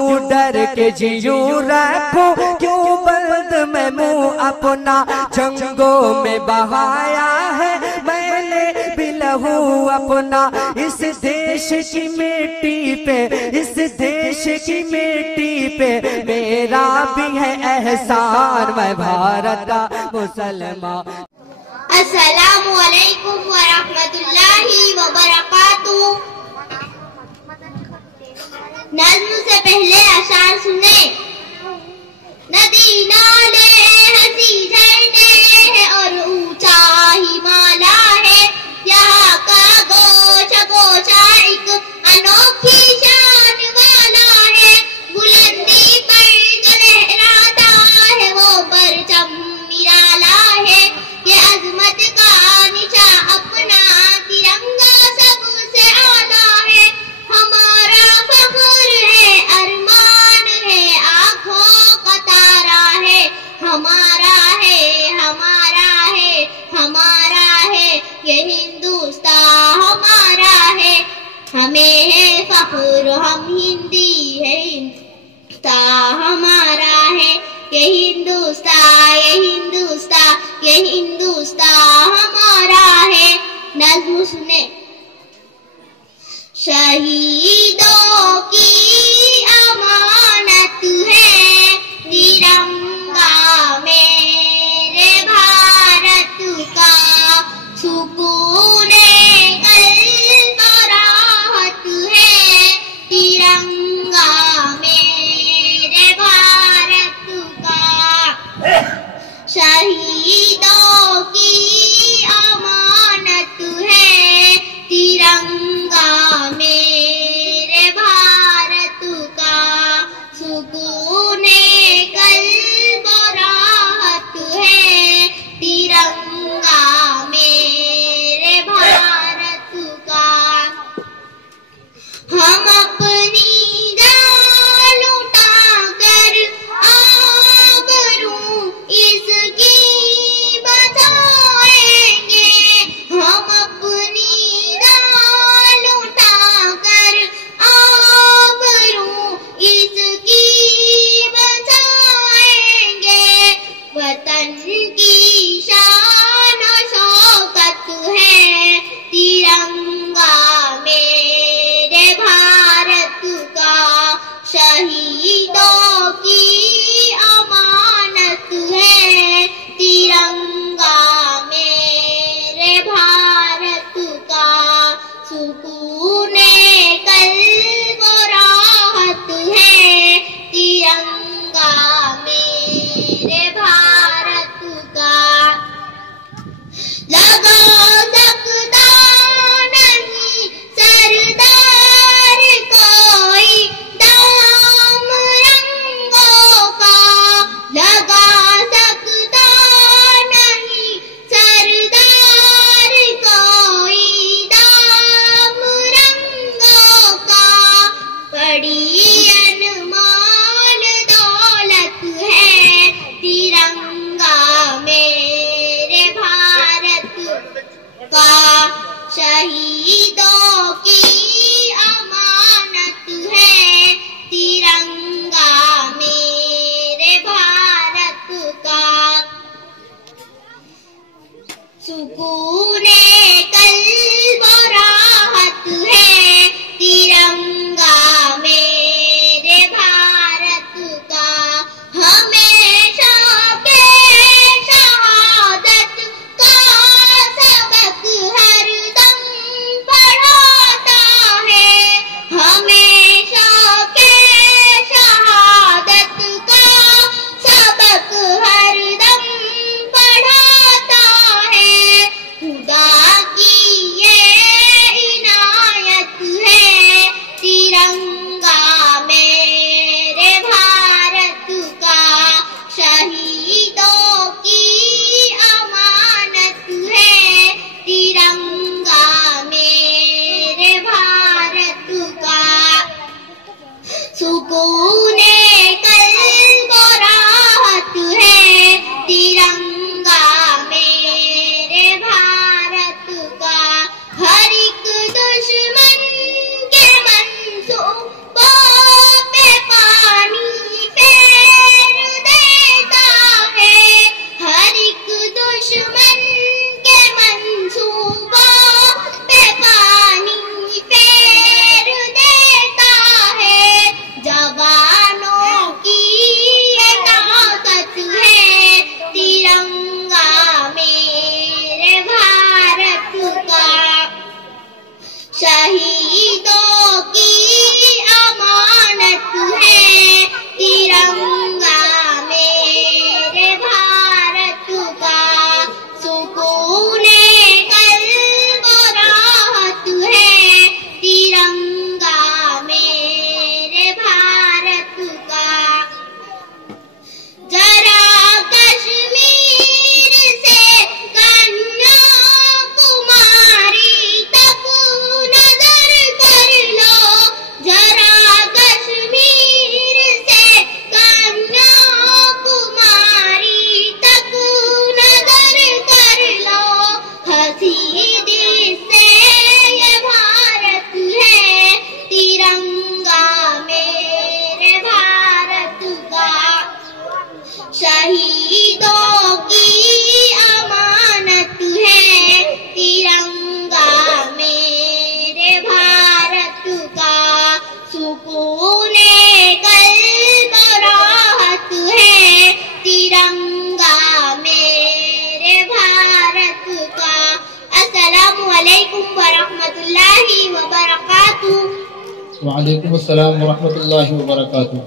क्यों डर के जीऊं रखूं, क्यों बंद में मुंह अपना जंगों में बहाया है मैंने भी लहू अपना। इस देश की मिट्टी पे, इस देश की मिट्टी पे मेरा भी है एहसान, मैं भारत का मुसलमान। अस्सलामु अलैकुम व रहमतुल्लाहि व बरकातुहू। नज़्म से पहले अशार सुने। नदी नाले हंसी झरने हैं और ऊंचा हिमाला है, यहाँ का गोशा गोशा एक अनोखी शान वाला है। बुलंदी पर जो लहराता है वो परचम निराला है, ये अजमत का निशा अपना तिरंगा सबसे आला है। हमारा फख्र है, अरमान है, आँखों का तारा है। हमारा है, हमारा है, हमारा है, ये हिंदुस्तान हमारा है। हमें है फख्र, हम हिंदी है, हिंदुस्तान हमारा है। ये हिंदुस्तान, ये हिंदुस्तान, ये हिंदुस्तान हमारा है। नज़्म सुने। शहीदों की अमानत है तिरंगा मेरे भारत का, सुकून क़ल्ब राहत है तिरंगा मेरे भारत का। शहीदों की अमानत है तिरंगा मेरे भारत का, सुकून क़ल्ब राहत है तिरंगा मेरे भारत का। हम अपनी जान लुटा कर आबरू इसकी बचाएंगे, हम अपनी जान लुटा कर आबरू इसकी बचाएंगे। वतन की शान शौकत है तिरंगा मेरे भारत का, शहीदों की अमानत है तिरंगा मेरे भारत का, सुकून क़ल्ब राहत है तिरंगा मेरे भारत का। लगा सकता नहीं सरदार कोई दाम रंगों का, लगा सकता नहीं सरदार कोई दाम रंगों का। बड़ी अनमोल दौलत है तिरंगा मेरे भारत का, शहीदों की अमानत है तिरंगा मेरे भारत का, सुकून क़ल्ब राहत है तिरंगा मेरे भारत का। हमेशा के शहादत का सबक हरदम पढ़ाता है, हमेशा के शहादत का सबक हरदम पढ़ाता है। खुदा की ये इनायत है तिरंगा मेरे भारत का, शहीदों की अमानत है तिरंगा मेरे भारत का, सुकून क़ल्ब राहत है तिरंगा मेरे भारत का। हर एक दुश्मन के मंसूबों पे अलैकुम व रहमतुल्लाहि व बरकातुहू। वालेकुम अस्सलाम व रहमतुल्लाहि व बरकातुहू।